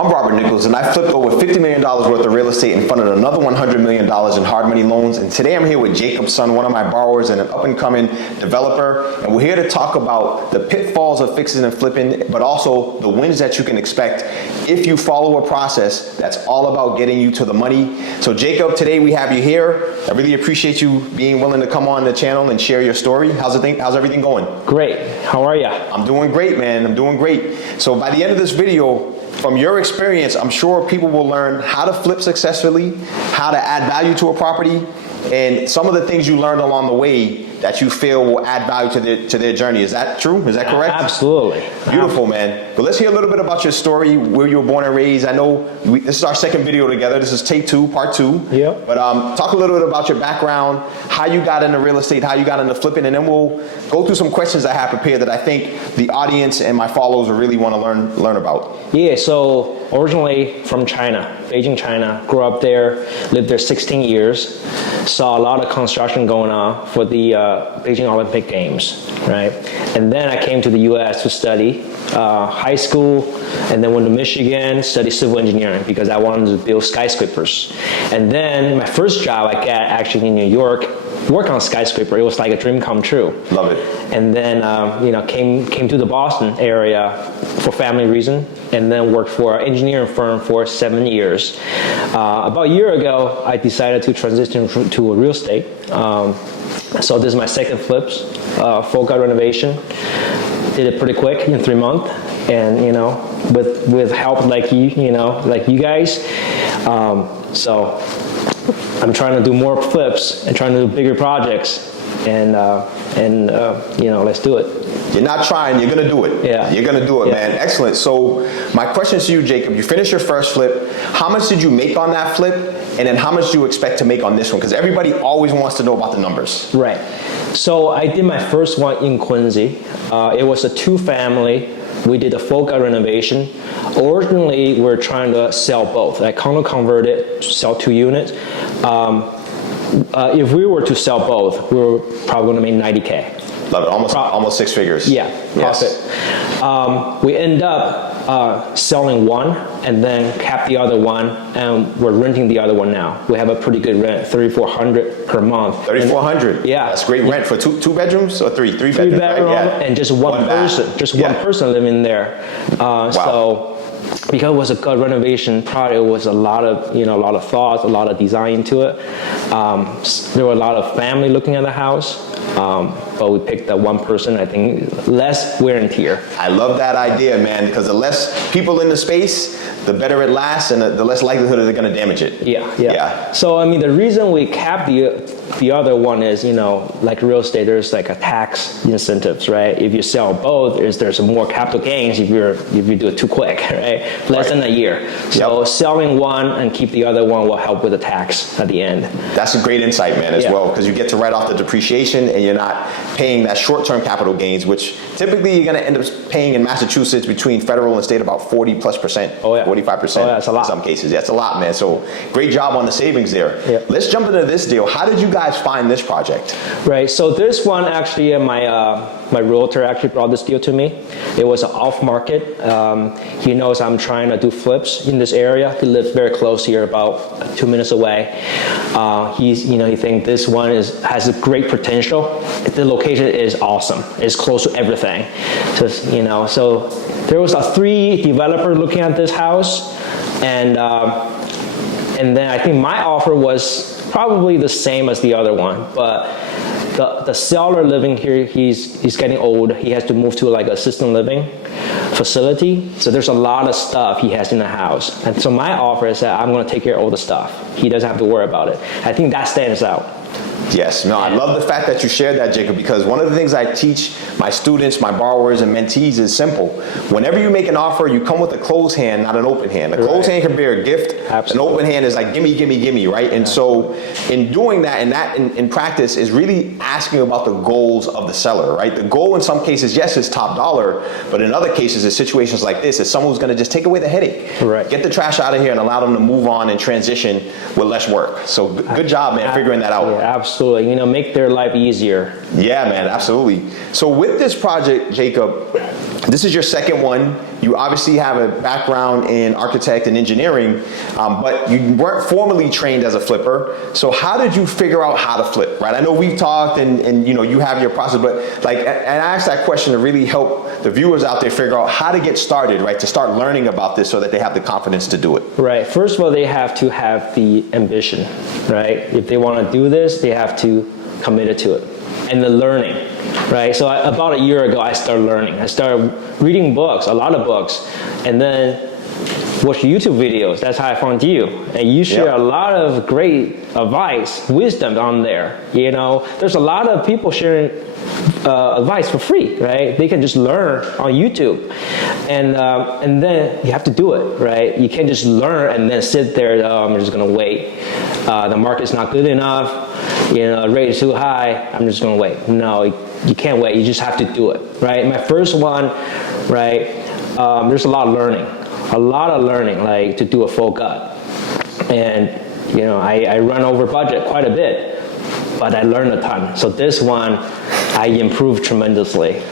I'm Robert Nichols, and I flipped over $50 million worth of real estate and funded another $100 million in hard money loans. And today I'm here with Jacob Son, one of my borrowers and an up-and-coming developer. And we're here to talk about the pitfalls of fixing and flipping, but also the wins that you can expect if you follow a process that's all about getting you to the money. So Jacob, today we have you here. I really appreciate you being willing to come on the channel and share your story. How's everything going? Great. How are you? I'm doing great, man. I'm doing great. So by the end of this video, from your experience, I'm sure people will learn how to flip successfully, how to add value to a property, and some of the things you learned along the way that you feel will add value to their journey. Is that true? Is that correct? Absolutely. Beautiful, man. But let's hear a little bit about your story, where you were born and raised. I know this is our second video together. This is take two, part two. Yep. But talk a little bit about your background, how you got into real estate, how you got into flipping, and then we'll go through some questions I have prepared that I think the audience and my followers will really want to learn about. Yeah, so originally from China, Beijing, China, grew up there, lived there 16 years, saw a lot of construction going on for the Beijing Olympic Games, right? And then I came to the US to study high school, and then went to Michigan, studied civil engineering because I wanted to build skyscrapers. And then my first job I got actually in New York, work on skyscraper. It was like a dream come true. Love it. And then came to the Boston area for family reason, and then worked for an engineering firm for 7 years. About a year ago, I decided to transition to real estate. So this is my second flips, full gut renovation. Did it pretty quick in 3 months, and with help like you guys. So I'm trying to do more flips and trying to do bigger projects, and let's do it. You're not trying, you're gonna do it. Yeah. You're gonna do it, man. Excellent. So my question to you, Jacob, you finished your first flip. How much did you make on that flip? And then how much do you expect to make on this one? Because everybody always wants to know about the numbers. Right. So I did my first one in Quincy. It was a 2-family. We did a full gut renovation. Originally, we were trying to sell both. I kind of converted, sell 2 units. If we were to sell both, we were probably going to make $90K. Love it. Almost 6 figures. Yeah, profit. Yes. We end up selling one and then kept the other one, and we're renting the other one now. We have a pretty good rent, $3,400 per month. $3,400. Yeah, that's great rent for two bedrooms or three bedrooms. 3 bedroom, right? Yeah. and just one person, one person living there. Wow. So because it was a gut renovation project, it was a lot of thoughts, a lot of design to it. There were a lot of family looking at the house. But we picked that one person, I think, less wear and tear. I love that idea, man, because the less people in the space, the better it lasts, and the less likelihood they're going to damage it. Yeah. So, I mean, the reason we capped the other one is, like real estate, there's like a tax incentives, right? If you sell both, there's more capital gains if you do it too quick, right? Less than a year. So selling one and keep the other one will help with the tax at the end. That's a great insight, man, as well, because you get to write off the depreciation and you're not paying that short-term capital gains, which typically you're going to end up paying in Massachusetts between federal and state about 40+%, oh, yeah. 45%. Oh, yeah, that's a lot. In some cases. That's a lot, man. So great job on the savings there. Yeah. Let's jump into this deal. How did you guys find this project? Right. So this one actually, my realtor actually brought this deal to me. It was off market. He knows I'm trying to do flips in this area. He lives very close here, about 2 minutes away. He thinks this one has a great potential. The location is awesome. It's close to everything. So there was 3 developers looking at this house, and then I think my offer was probably the same as the other one, but the seller living here, he's getting old. He has to move to like assisted living facility. So there's a lot of stuff he has in the house. And so my offer is that I'm going to take care of all the stuff. He doesn't have to worry about it. I think that stands out. Yes, no, I love the fact that you shared that, Jacob, because one of the things I teach my students, my borrowers, and mentees is simple. Whenever you make an offer, you come with a closed hand, not an open hand. A closed hand can be a gift. Absolutely. An open hand is like, gimme, gimme, gimme, right? And so in doing that, and that in practice is really asking about the goals of the seller, right? The goal in some cases, yes, is top dollar, but in other cases, in situations like this, is someone who's going to just take away the headache. Right. Get the trash out of here and allow them to move on and transition with less work. So good job, man, figuring that out. Yeah, absolutely. Make their life easier. Yeah, man, absolutely. So with this project, Jacob, This is your second one. You obviously have a background in architect and engineering, but you weren't formally trained as a flipper. So how did you figure out how to flip, right? I know we've talked and you know, you have your process, but like, and I asked that question to really help the viewers out there figure out how to get started, right? To start learning about this so that they have the confidence to do it. Right. First of all, they have to have the ambition, right? If they want to do this, they have to commit to it. And the learning, right? So about a year ago, I started learning. I started reading books, a lot of books, and then watch YouTube videos. That's how I found you. And you share a lot of great advice, wisdom on there. You know, there's a lot of people sharing advice for free, right? They can just learn on YouTube, and then you have to do it, right? You can't just learn and then sit there. Oh, I'm just gonna wait. The market's not good enough. You know, the rate is too high. I'm just gonna wait. No, you can't wait. You just have to do it, right? My first one, right? There's a lot of learning, like to do a full gut, and you know, I run over budget quite a bit, but I learned a ton. So this one, I improved tremendously.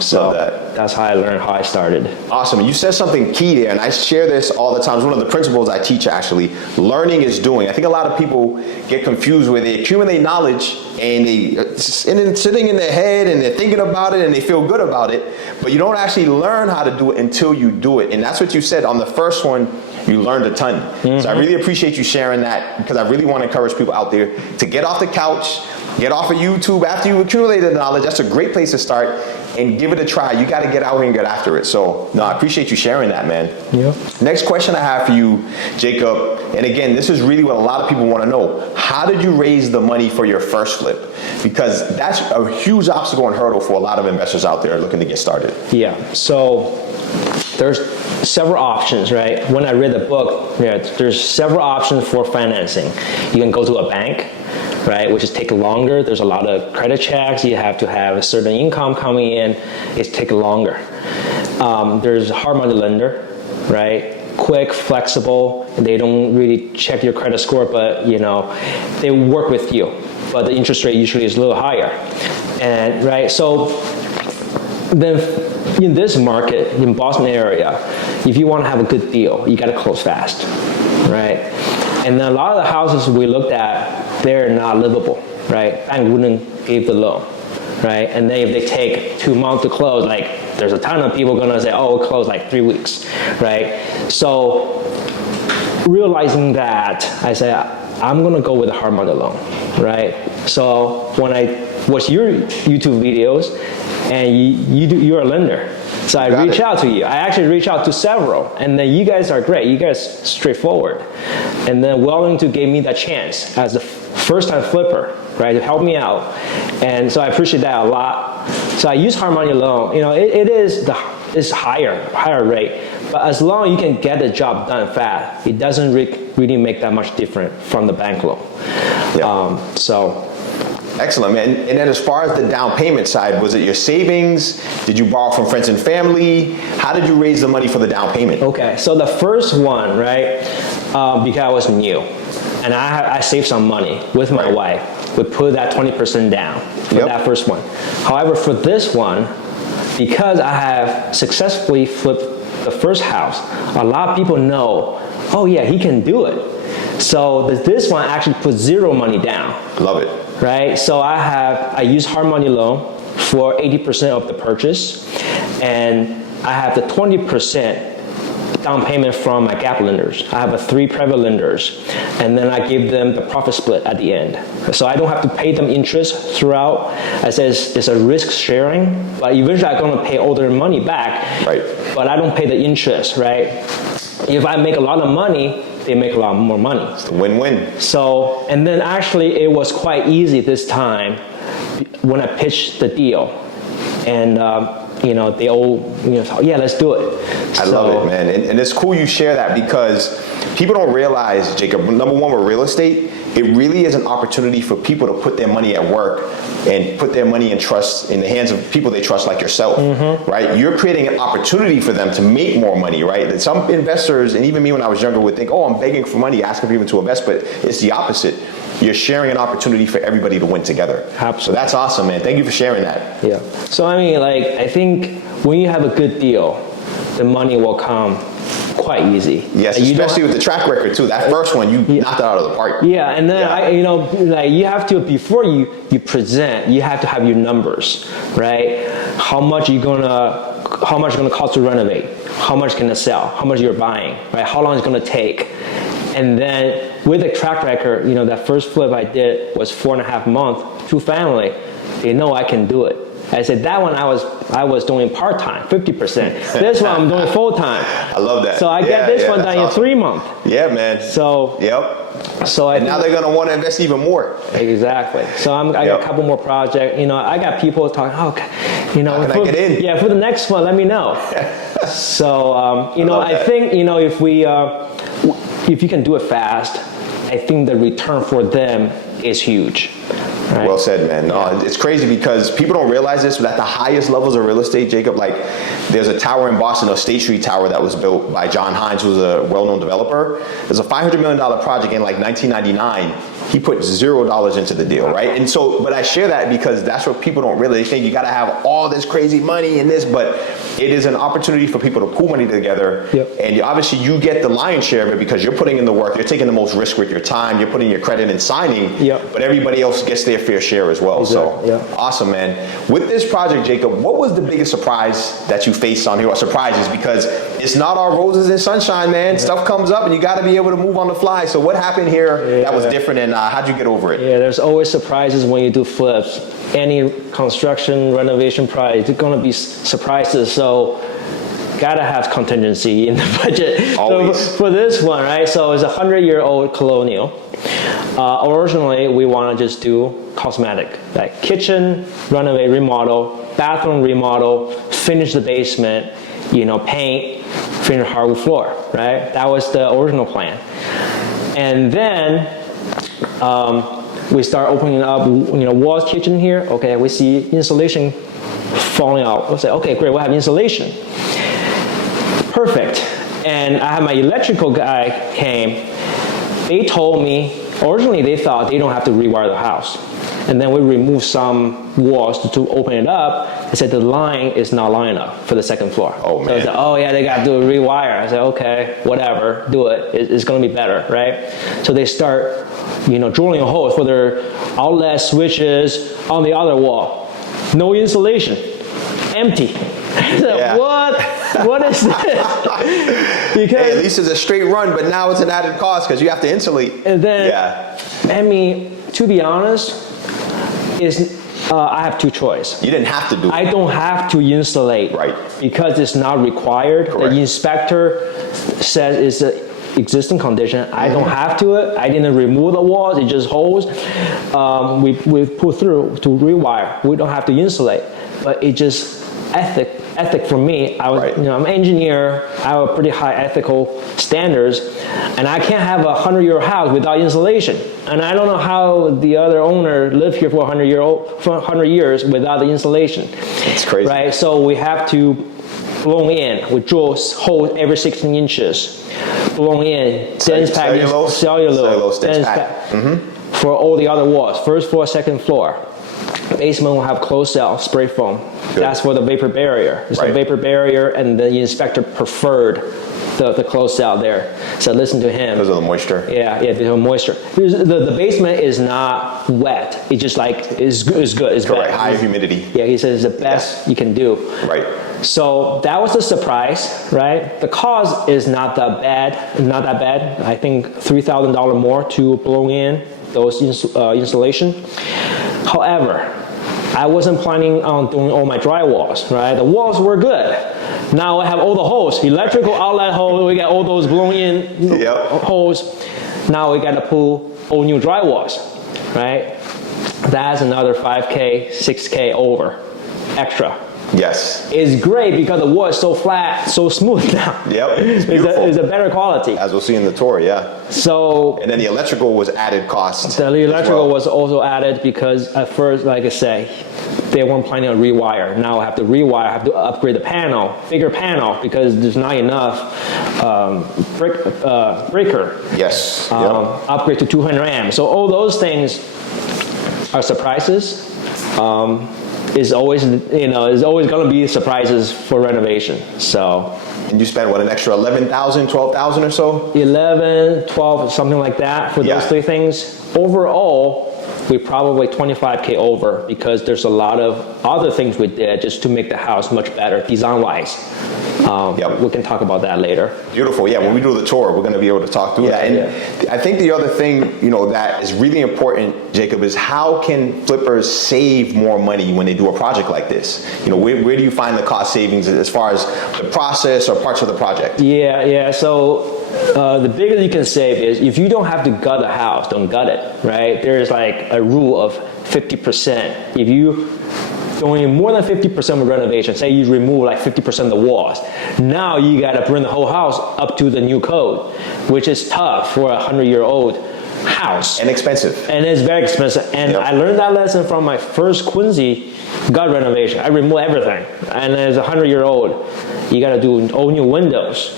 So that's how I learned, how I started. Awesome. You said something key there, and I share this all the time. It's one of the principles I teach, actually. Learning is doing. I think a lot of people get confused where they accumulate knowledge and it's sitting in their head and they're thinking about it and they feel good about it, but you don't actually learn how to do it until you do it. And that's what you said on the first one. You learned a ton. Mm-hmm. So I really appreciate you sharing that, because I really want to encourage people out there to get off the couch, get off of YouTube after you accumulated knowledge. That's a great place to start, and give it a try. You got to get out here and get after it. So, no, I appreciate you sharing that, man. Yeah. Next question I have for you, Jacob, and again, this is really what a lot of people want to know. How did you raise the money for your first flip? Because that's a huge obstacle and hurdle for a lot of investors out there looking to get started. Yeah, so there's several options, right? When I read the book, there's several options for financing. You can go to a bank, right, which is take longer. There's a lot of credit checks. You have to have a certain income coming in. It's take longer. There's a hard money lender, right? Quick, flexible. They don't really check your credit score, but you know, they work with you. But the interest rate usually is a little higher, and right. So then, in this market, in Boston area, if you want to have a good deal, you got to close fast, right? And then a lot of the houses we looked at, they're not livable, right? Bank wouldn't give the loan, right? And then if they take 2 months to close, like there's a ton of people gonna say, oh, it'll close like 3 weeks, right? So realizing that, I said, I'm gonna go with a hard money loan, right? So when I watch your YouTube videos, and you're a lender, so I reach out to you. I actually reach out to several, and then you guys are great. You guys straightforward, and then willing to give me that chance as the first-time flipper, right, to help me out, and so I appreciate that a lot. So I use hard money loan. You know, it's higher rate, but as long as you can get the job done fast, it doesn't really make that much different from the bank loan. Yeah. Excellent, man. And then as far as the down payment side, was it your savings? Did you borrow from friends and family? How did you raise the money for the down payment? Okay, so the first one, right, because I was new, and I saved some money with my wife. We put that 20% down for that first one. However, for this one, because I have successfully flipped the first house, a lot of people know, oh yeah, he can do it. So this one actually put zero money down. Love it. Right, so I use hard money loan for 80% of the purchase, and I have the 20% down payment from my gap lenders. I have 3 private lenders, and then I give them the profit split at the end. So I don't have to pay them interest throughout. I say it's a risk sharing, but eventually I'm going to pay all their money back. Right. But I don't pay the interest, right? If I make a lot of money, they make a lot more money. It's a win-win. So, and then actually it was quite easy this time when I pitched the deal. And, you know, they all, thought, yeah, let's do it. I love it, man. And it's cool you share that, because people don't realize, Jacob, number one, with real estate, it really is an opportunity for people to put their money at work and put their money in trust in the hands of people they trust, like yourself, right? You're creating an opportunity for them to make more money, right? And some investors, and even me when I was younger, would think, oh, I'm begging for money, asking people to invest, but it's the opposite. you're sharing an opportunity for everybody to win together. Absolutely. So that's awesome, man. Thank you for sharing that. Yeah. So I mean, like, I think when you have a good deal, the money will come quite easy. Yes, You don't- especially with the track record too. That first one, you knocked it out of the park. Yeah, and then Yeah. like you have to, before you present, you have to have your numbers, right? How much gonna cost to renovate? How much gonna sell? How much you're buying, right? How long it's gonna take? And then with the track record, that first flip I did was 4.5 months, 2 family. They know I can do it. I said that one I was doing part-time, 50%. This one I'm doing full-time. I love that. So I get this one done in 3 months. Yeah, man. So Yep. So I And now they're gonna want to invest even more. Exactly. So I got a couple more projects. I got people talking. Oh, How can I get in? Yeah, for the next one, let me know. So I that. think if you can do it fast, I think the return for them is huge. Right? Well said, man. No, it's crazy because people don't realize this, but at the highest levels of real estate, Jacob, like there's a tower in Boston, a State Street Tower that was built by John Hines, who's a well-known developer. There's a $500 million project in like 1999. He put $0 into the deal, right? And so, but I share that because that's what people don't really think. You got to have all this crazy money in this, but it is an opportunity for people to pool money together. Yep. And obviously you get the lion's share of it because you're putting in the work, you're taking the most risk with your time, you're putting your credit and signing, Yep. but everybody else gets their fair share as well. Exactly, So yeah. awesome, man. With this project, Jacob, what was the biggest surprise that you faced on here, or surprises? Because it's not all roses and sunshine, man. Stuff comes up and you got to be able to move on the fly. So what happened here that was different, and how'd you get over it? Yeah, there's always surprises when you do flips. Any construction, renovation project, there's gonna be surprises. So gotta have contingency in the budget. Always. So for this one, right? So it's a 100-year-old colonial. Originally, we want to just do cosmetic, like kitchen, renovate, remodel, bathroom remodel, finish the basement, paint, finish hardwood floor, right? That was the original plan. And then we start opening up, walls, kitchen here. Okay, we see insulation falling out. We'll say, okay, great, we'll have insulation. Perfect. And I had my electrical guy came. They told me, originally they thought they don't have to rewire the house. And then we removed some walls to open it up. They said the line is not long enough for the second floor. Oh, man. So I said, oh yeah, they got to do a rewire. I said, okay, whatever, do it. It's going to be better, right? So they start, drilling a hole for their outlet switches on the other wall. No insulation, empty. I said, Yeah. What is this? Because Hey, at least it's a straight run, but now it's an added cost because you have to insulate. And then, Yeah. I mean, to be honest, I have two choices. You didn't have to do it. I don't have to insulate, Right. because it's not required. Correct. The inspector says it's an existing condition. I don't have to it. I didn't remove the walls. It just holds. We put through to rewire. We don't have to insulate, but it just ethic for me. I was, Right. I'm an engineer. I have a pretty high ethical standards, and I can't have a 100-year house without insulation. And I don't know how the other owner lived here for 100 years without the insulation. It's crazy. Right? So we have to blow in. We drill holes every 16 inches. Blow in. Dense pack. Cellulose, dense dense pack. for all the other walls. First floor, second floor. Basement will have closed cell spray foam. Good. That's for the vapor barrier. It's Right. a vapor barrier, and the inspector preferred the closed cell there. So listen to him. Because of the moisture. Yeah, because of moisture. Because the basement is not wet. It's just like it's good. It's Correct. bad. High humidity. Yeah, he says it's the best you can do. Right. So that was a surprise, right? The cost is not that bad. I think $3,000 more to blow in those insulation. However, I wasn't planning on doing all my drywalls, right? The walls were good. Now I have all the holes, electrical outlet hole, we got all those blown in holes. Now we got to pull all new drywalls, right? That's another $5K, $6K over, extra, Yes. It's great because the wall is so flat, so smooth now. Yep. It's beautiful. It's a better quality. As we'll see in the tour, yeah. So, And then the electrical was added cost. the electrical was also added because at first, like I say, they weren't planning on rewire. Now I have to rewire, I have to upgrade the panel, bigger panel, because there's not enough breaker. Yes. Upgrade to 200 amps. So all those things are surprises. Is always, is always going to be surprises for renovation. So. And you spent, what, an extra 11,000, 12,000 or so? 11, 12, something like that for those three things. Overall, we probably 25K over because there's a lot of other things we did just to make the house much better design-wise. We can talk about that later. Beautiful. Yeah, when we do the tour, we're going to be able to talk through that. And I think the other thing, that is really important, Jacob, is how can flippers save more money when they do a project like this? Where do you find the cost savings as far as the process or parts of the project? Yeah. So the biggest you can save is if you don't have to gut a house, don't gut it, right? There's like a rule of 50%. If you doing more than 50% of renovation, say you remove like 50% of the walls, now you got to bring the whole house up to the new code, which is tough for a 100-year-old house. And expensive. And it's very expensive. And I learned that lesson from my first Quincy gut renovation. I removed everything. And as a 100-year-old, you got to do all new windows,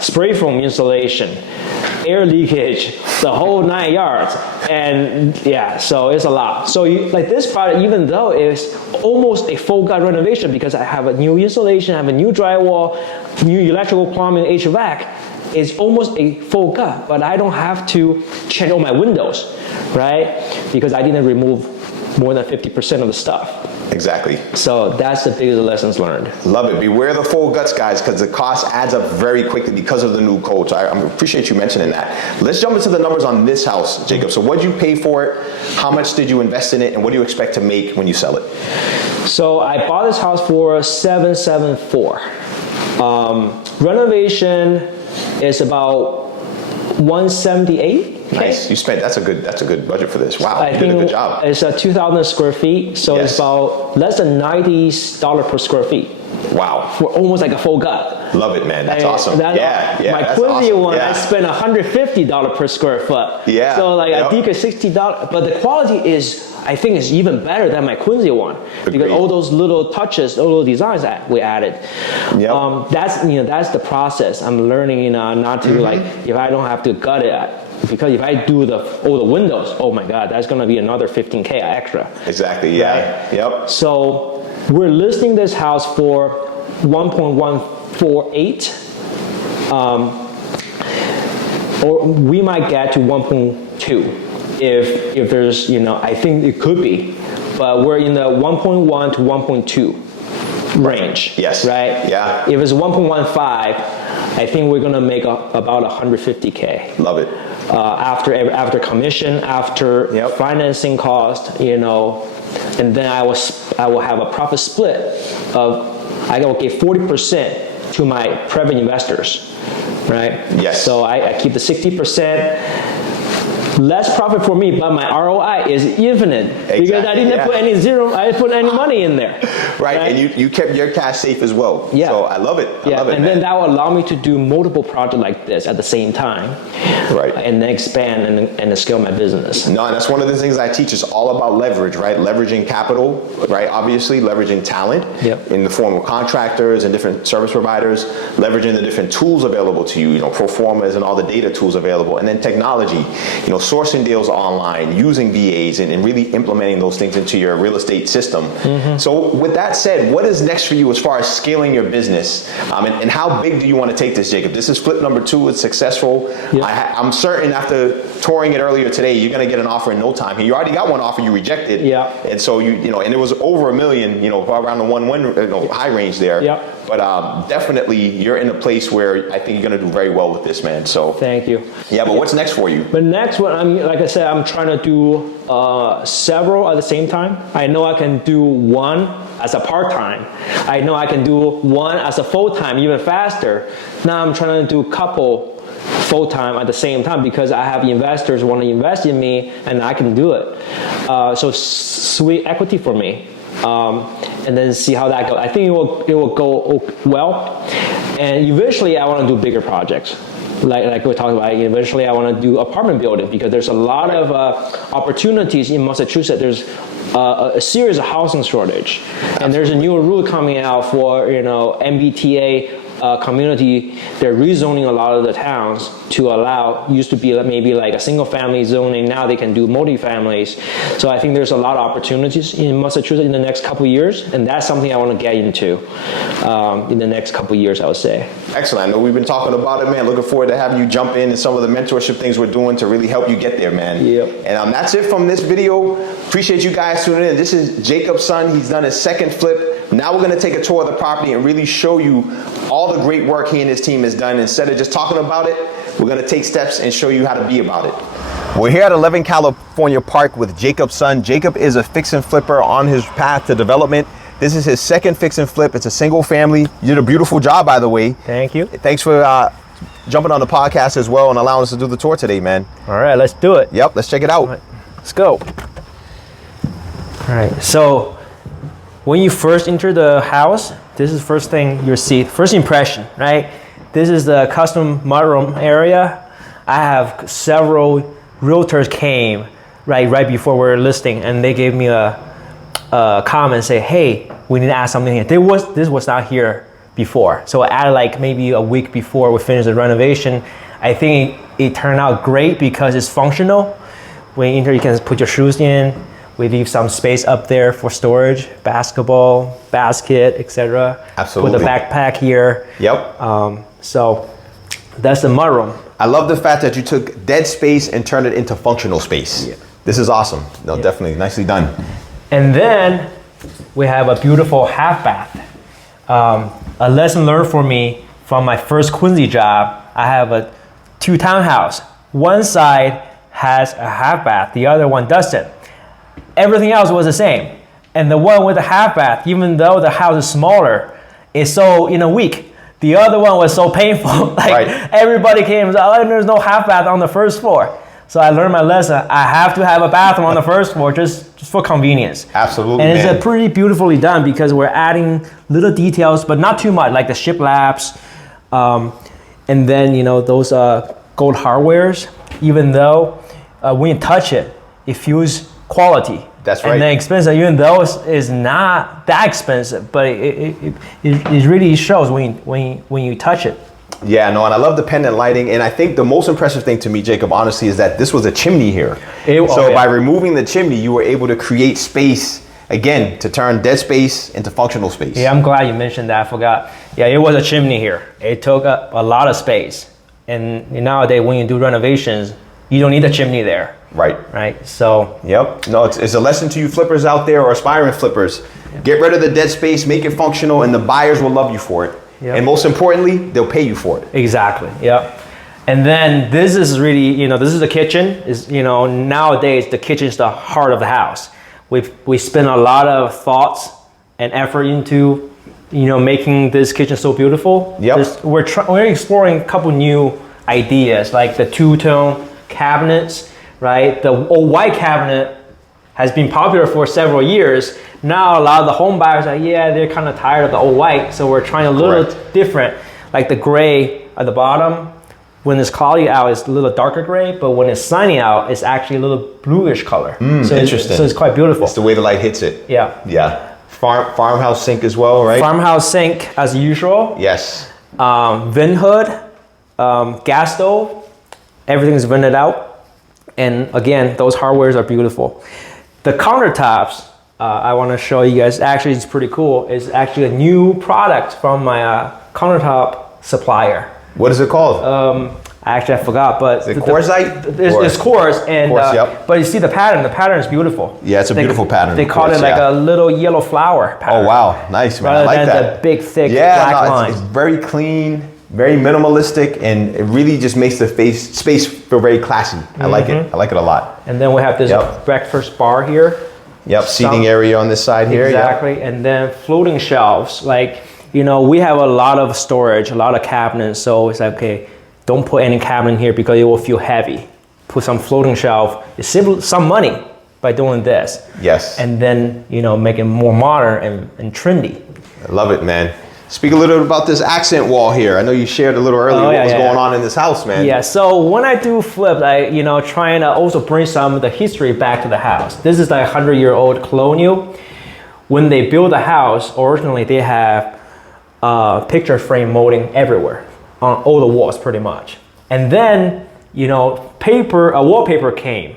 spray foam insulation, air leakage, the whole 9 yards. And so it's a lot. So like this product, even though it's almost a full gut renovation because I have a new insulation, I have a new drywall, new electrical, plumbing, HVAC, it's almost a full gut, but I don't have to change all my windows, right? Because I didn't remove more than 50% of the stuff. Exactly. So that's the biggest lessons learned. Love it. Beware the full guts, guys, because the cost adds up very quickly because of the new code. So I appreciate you mentioning that. Let's jump into the numbers on this house, Jacob. So what did you pay for it? How much did you invest in it? And what do you expect to make when you sell it? So I bought this house for $774. Renovation is about $178. Nice. You spent, that's a good budget for this. Wow, you did a good job. It's 2,000 square feet, so it's about less than $90 per square feet. Wow. For almost like a full gut. Love it, man. That's awesome. My Quincy one, I spent $150 per square foot. Yeah. So like I think it's $60, but the quality is, I think, is even better than my Quincy one. Agreed. Because all those little touches, all those designs that we added. Yep. That's the process. I'm learning, not to like, if I don't have to gut it, because if I do all the windows, oh my God, that's going to be another $15K extra. Exactly. Yeah. Right? Yep. So we're listing this house for 1.148, or we might get to 1.2 if there's, I think it could be, but we're in the 1.1 to 1.2 range. Yes. Right? Yeah. If it's 1.15, I think we're going to make about 150K. Love it. After commission, after financing cost, and then I will have a profit split of, I will give 40% to my private investors, right? Yes. So I keep the 60%. Less profit for me, but my ROI is infinite because I didn't put any money in there. Right, and you kept your cash safe as well. Yeah. So I love it. I love it, and then that will allow me to do multiple projects like this at the same time. Right. And then expand and scale my business. No, and that's one of the things I teach is all about leverage, right? Leveraging capital, right? Obviously, leveraging talent in the form of contractors and different service providers, leveraging the different tools available to you, pro formas and all the data tools available, and then technology, sourcing deals online, using VAs, and really implementing those things into your real estate system. So with that said, what is next for you as far as scaling your business? And how big do you want to take this, Jacob? This is flip number 2. It's successful. I'm certain after touring it earlier today, you're going to get an offer in no time. You already got one offer you rejected. Yeah. And so and it was over $1 million, around the 1 high range there. Yeah. But definitely you're in a place where I think you're going to do very well with this, man. So thank you. Yeah, but what's next for you? The next one, like I said, I'm trying to do several at the same time. I know I can do one as a part-time. I know I can do one as a full-time, even faster. Now I'm trying to do a couple full-time at the same time because I have investors who want to invest in me and I can do it. So sweet equity for me. and then see how that goes. I think it will go well, and eventually I want to do bigger projects. Like we talked about, eventually I want to do apartment building because there's a lot of opportunities in Massachusetts. There's a serious housing shortage, and there's a new rule coming out for MBTA community. They're rezoning a lot of the towns to allow, used to be maybe like a single family zoning, now they can do multi-families. So I think there's a lot of opportunities in Massachusetts in the next couple of years, and that's something I want to get into in the next couple of years, I would say. Excellent. I know we've been talking about it, man. Looking forward to having you jump in and some of the mentorship things we're doing to really help you get there, man. Yep. And that's it from this video. Appreciate you guys tuning in. This is Jacob's son. He's done his second flip. Now we're going to take a tour of the property and really show you all the great work he and his team has done. Instead of just talking about it, we're going to take steps and show you how to be about it. We're here at 11 California Park with Jacob's son. Jacob is a fix and flipper on his path to development. This is his second fix and flip. It's a single family. You did a beautiful job, by the way. Thank you. Thanks for jumping on the podcast as well and allowing us to do the tour today, man. All right, let's do it. Yep, let's check it out. Right, let's go. All right, so when you first enter the house, this is the first thing you see, first impression, right? This is the custom mudroom area. I have several realtors came right before we were listing, and they gave me a comment, say, hey, we need to add something here. This was not here before. So I added like maybe a week before we finished the renovation. I think it turned out great because it's functional. When you enter, you can put your shoes in. We leave some space up there for storage, basketball, basket, etc. Absolutely. Put a backpack here. Yep. So that's the mudroom. I love the fact that you took dead space and turned it into functional space. Yeah. This is awesome. No, yeah. Definitely. Nicely done. And then we have a beautiful half bath. A lesson learned for me from my first Quincy job. I have a 2 townhouse. One side has a half bath, the other one doesn't. Everything else was the same. And the one with the half bath, even though the house is smaller, is so in a week. The other one was so painful. Everybody came and said, oh, there's no half bath on the first floor. So I learned my lesson. I have to have a bathroom on the first floor just for convenience. Absolutely, and it's pretty beautifully done because we're adding little details, but not too much, like the shiplaps. And then, those gold hardwares, even though when you touch it, it feels quality. That's right. And then expensive, even though it's not that expensive, but it really shows when you touch it. Yeah, no, and I love the pendant lighting, and I think the most impressive thing to me, Jacob, honestly, is that this was a chimney here. By removing the chimney, you were able to create space, again, to turn dead space into functional space. Yeah, I'm glad you mentioned that. I forgot. Yeah, it was a chimney here. It took up a lot of space. And nowadays, when you do renovations, you don't need a chimney there. Right. So. Yep. No, it's a lesson to you flippers out there or aspiring flippers. Yep. Get rid of the dead space, make it functional, and the buyers will love you for it. Yep. And most importantly, they'll pay you for it. Exactly. Yep. And then this is really, this is the kitchen. Nowadays the kitchen is the heart of the house. We spend a lot of thoughts and effort into, making this kitchen so beautiful. Yep. We're exploring a couple new ideas, like the 2-tone cabinets, right? The old white cabinet has been popular for several years. Now a lot of the home buyers are, they're kind of tired of the old white, so we're trying a little different, like the gray at the bottom. When it's cloudy out, it's a little darker gray, but when it's sunny out, it's actually a little bluish color. So interesting. So it's quite beautiful. It's the way the light hits it. Yeah. Farmhouse sink as well, right? Farmhouse sink as usual. Yes. Vent hood, gas stove, everything is vented out. And again, those hardwares are beautiful. The countertops, I want to show you guys, actually it's pretty cool. It's actually a new product from my countertop supplier. What is it called? Actually, I forgot, but... Is it quartzite? It's quartz, and yep. But you see the pattern. The pattern is beautiful. Yeah, it's a beautiful pattern. They call it like a little yellow flower pattern. Oh, wow. Nice, man. I like that. Rather than the big, thick black line. It's very clean, very minimalistic, and it really just makes the space feel very classy. I like it. I like it a lot. And then we have this breakfast bar here. Yep, seating area on this side here. Exactly, and then floating shelves. Like, we have a lot of storage, a lot of cabinets, so it's like, okay, don't put any cabinet here because it will feel heavy. Put some floating shelf. It's simply some money, by doing this. Yes. And then, make it more modern and trendy. I love it, man. Speak a little bit about this accent wall here. I know you shared a little earlier what was going on in this house, man. Yeah, so when I do flips, I, trying to also bring some of the history back to the house. This is like 100-year-old colonial. When they built the house, originally they have picture frame molding everywhere on all the walls pretty much. And then, wallpaper came.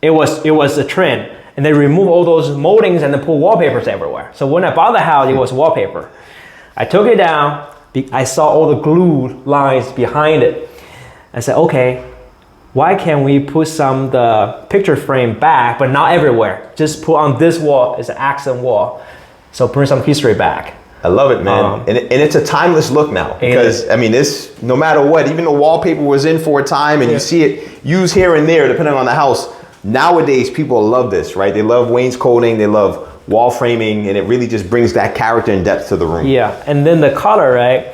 It was a trend. And they removed all those moldings and then put wallpapers everywhere. So when I bought the house, it was wallpaper. I took it down. I saw all the glue lines behind it. I said, okay, why can't we put some of the picture frame back, but not everywhere? Just put on this wall as an accent wall. So bring some history back. I love it, man. And it's a timeless look now. Because, I mean, this, no matter what, even the wallpaper was in for a time and you see it used here and there, depending on the house. Nowadays, people love this, right? They love wainscoting, they love wall framing, and it really just brings that character and depth to the room. Yeah, and then the color, right?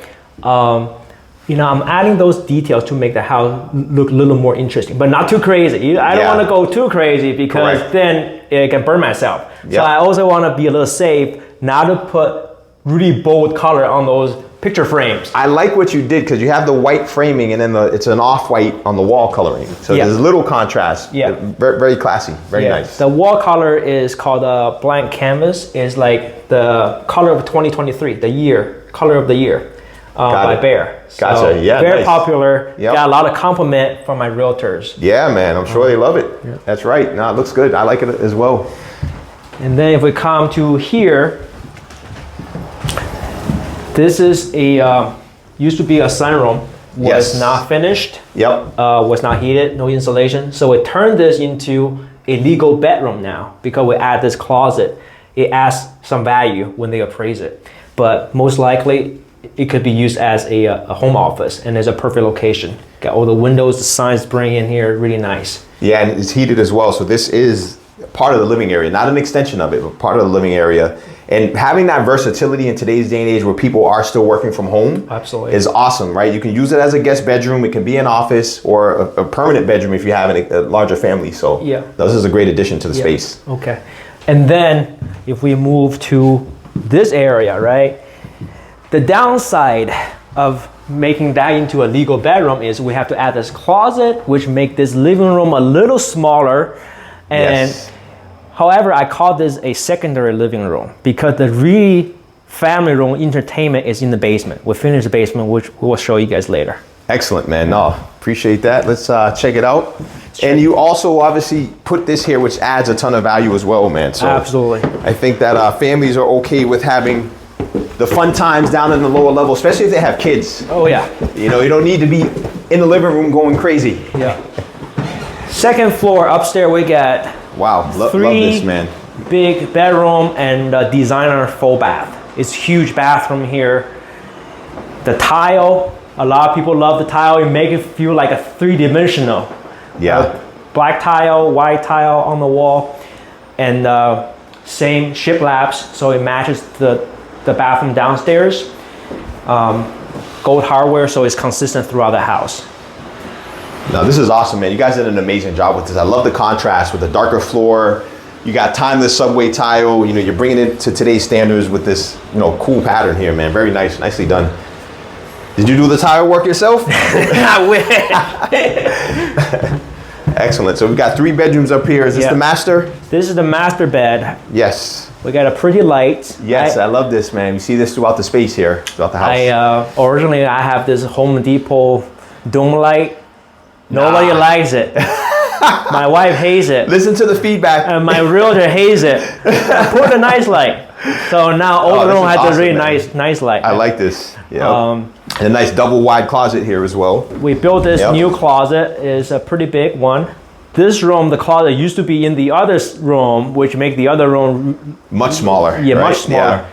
I'm adding those details to make the house look a little more interesting, but not too crazy. I don't want to go too crazy because then it can burn myself. So I also want to be a little safe, not to put really bold color on those picture frames. I like what you did because you have the white framing and then it's an off-white on the wall coloring. So there's little contrast. Yeah. Very, very classy. Very nice. The wall color is called a blank canvas. It's like the color of 2023, the year, color of the year by Bear. Gotcha. So very nice. popular. Got a lot of compliment from my realtors. Yeah, man. I'm sure they love it. Yeah. That's right. No, it looks good. I like it as well. And then if we come to here, this is a, used to be a sunroom, was not finished, was not heated, no insulation. So we turned this into a legal bedroom now because we add this closet. It adds some value when they appraise it. But most likely, it could be used as a home office and it's a perfect location. Got all the windows, the signs bring in here, really nice. Yeah, and it's heated as well. So this is part of the living area, not an extension of it, but part of the living area. And having that versatility in today's day and age where people are still working from home is awesome, right? You can use it as a guest bedroom. It can be an office or a permanent bedroom if you have a larger family. So this is a great addition to the space. Okay. And then if we move to this area, right? The downside of making that into a legal bedroom is we have to add this closet, which make this living room a little smaller. And however, I call this a secondary living room because the really family room entertainment is in the basement. We finished the basement, which we will show you guys later. Excellent, man. No, appreciate that. Let's check it out. And you also obviously put this here, which adds a ton of value as well, man. So absolutely. I think that families are okay with having the fun times down in the lower level, especially if they have kids. Oh yeah. You don't need to be in the living room going crazy. Yeah. Second floor upstairs, we got love this, man. Big bedroom and designer full bath. It's huge bathroom here. The tile, a lot of people love the tile. It make it feel like a three-dimensional. Black tile, white tile on the wall, and same shiplaps, so it matches the bathroom downstairs. Gold hardware, so it's consistent throughout the house. No, this is awesome, man. You guys did an amazing job with this. I love the contrast with the darker floor. You got timeless subway tile. You're bringing it to today's standards with this, cool pattern here, man. Very nice, nicely done. Did you do the tile work yourself? I wish. Excellent. So we've got 3 bedrooms up here. Is this the master? This is the master bed. Yes. We got a pretty light. Yes, I love this, man. You see this throughout the space here, throughout the house. Originally, I have this Home Depot dome light. Nobody likes it. My wife hates it. Listen to the feedback. And my realtor hates it. Put a nice light. So now all the room has a really nice light. I like this. Yeah. And a nice double wide closet here as well. We built this new closet. It's a pretty big one. This room, the closet used to be in the other room, which make the other room much smaller. Yeah, much smaller.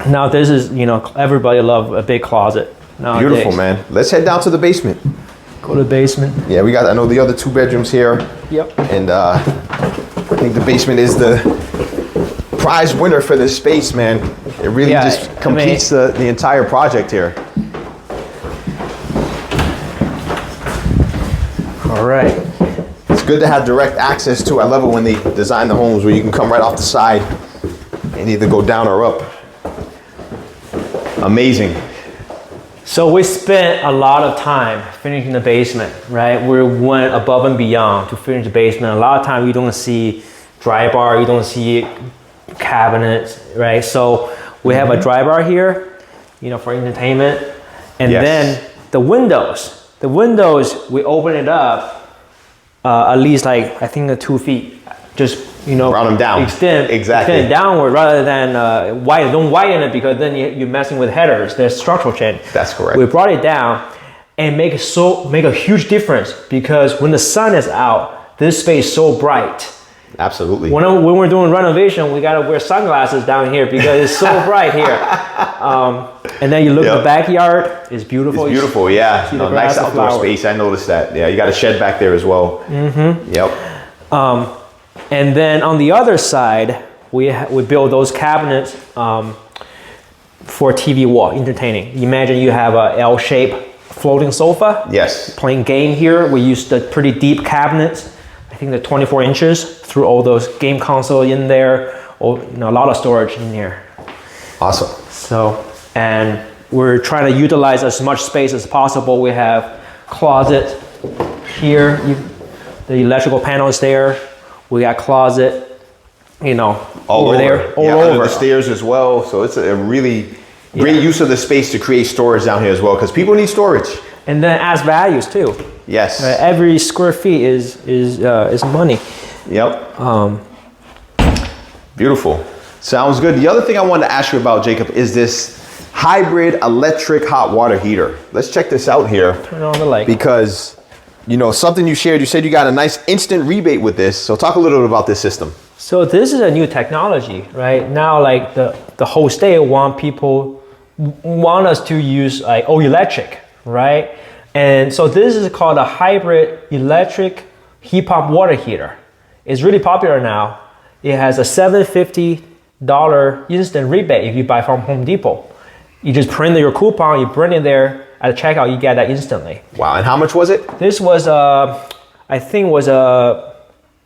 Yeah. Now this is, everybody love a big closet nowadays. Beautiful, man. Let's head down to the basement. Go to the basement. Yeah, I know the other 2 bedrooms here. Yep. And I think the basement is the prize winner for this space, man. It really just completes the entire project here. All right. Let's good to have direct access to. I love it when they design the homes where you can come right off the side and either go down or up. Amazing. So we spent a lot of time finishing the basement, right? We went above and beyond to finish the basement. A lot of time you don't see dry bar, you don't see cabinets, right? So we have a dry bar here, you know, for entertainment. And then the windows, we open it up at least like, I think 2 feet, just, you know, round them down. Extend it downward rather than widen. Don't widen it because then you're messing with headers. There's structural change. That's correct. We brought it down and make a huge difference because when the sun is out, this space is so bright. Absolutely. When we're doing renovation, we gotta wear sunglasses down here because it's so bright here. And then you look at the backyard, it's beautiful. It's beautiful, yeah. No, nice outdoor space, I noticed that. Yeah, you got a shed back there as well. Mm-hmm. Yep. And then on the other side, we build those cabinets for TV wall, entertaining. Imagine you have a L-shaped floating sofa. Yes. Playing game here, we use the pretty deep cabinets. I think they're 24 inches through all those game console in there. Or, you know, a lot of storage in here. Awesome. So, and we're trying to utilize as much space as possible. We have closet here, the electrical panel is there. We got closet, you know, all over there, all over. over. The stairs as well. So it's a really great use of the space to create storage down here as well, because people need storage. And then adds values too. Yes. Every square feet is money. Yep. Beautiful. Sounds good. The other thing I wanted to ask you about, Jacob, is this hybrid electric hot water heater. Let's check this out here. Turn on the light. Because, you know, something you shared, you said you got a nice instant rebate with this. So talk a little bit about this system. So this is a new technology, right? Now, like the whole state want us to use like all electric, right? And so this is called a hybrid electric heat pump water heater. It's really popular now. It has a $750 instant rebate if you buy from Home Depot. You just print your coupon, you bring it there at the checkout, you get that instantly. Wow, and how much was it? This was, I think was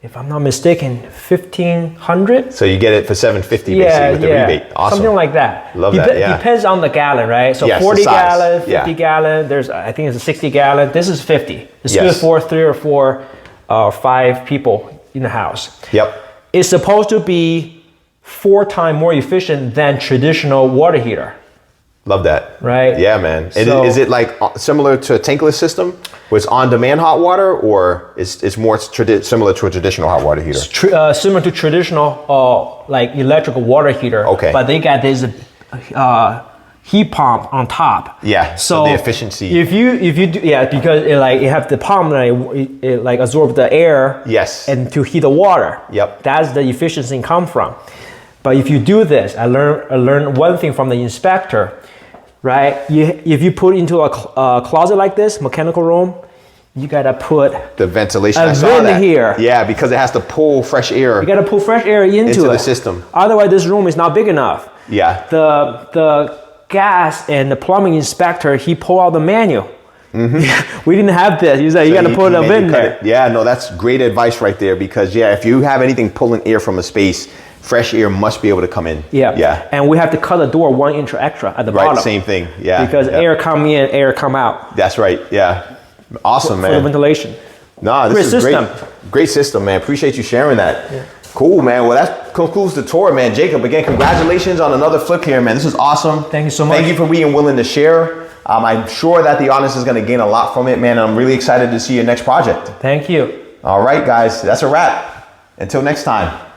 if I'm not mistaken, $1,500. So you get it for $750 basically with the rebate. Awesome. Something like that. Love that, yeah. Depends on the gallon, right? So yes, 40 gallon, 50 yeah. gallon, there's, I think it's a 60 gallon. This is 50. It's yes. good for 3 or 4 or 5 people in the house. Yep. It's supposed to be 4 times more efficient than traditional water heater. Love that. Right? Yeah, man. So, is it like similar to a tankless system where it's on-demand hot water, or it's more similar to a traditional hot water heater? Similar to traditional like electrical water heater. Okay. But they got this heat pump on top. Yeah. So the efficiency. If you do, yeah, because it have the pump and it like absorb the air. Yes. And to heat the water. Yep. That's the efficiency come from. But if you do this, I learned one thing from the inspector. Right? If you put into a closet like this, mechanical room, you gotta put the ventilation. a vent here. Yeah, because it has to pull fresh air. You gotta pull fresh air into the system. Otherwise, this room is not big enough. Yeah. The gas and the plumbing inspector, he pulled out the manual. Mm-hmm. We didn't have this. He said you gotta put a vent there. Yeah, no, that's great advice right there, because yeah, if you have anything pulling air from a space, fresh air must be able to come in. Yeah. Yeah. And we have to cut the door 1 inch extra at the bottom. Right, same thing. Yeah. Because air come in, air come out. That's right. Yeah. Awesome, man. For the ventilation. Nah, this Great is system. Great system, man. Appreciate you sharing that. Yeah. Cool, man. Well, that concludes the tour, man. Jacob, again, congratulations on another flip here, man. This is awesome. Thank you so much. Thank you for being willing to share. I'm sure that the audience is going to gain a lot from it, man. I'm really excited to see your next project. Thank you. All right, guys. That's a wrap. Until next time.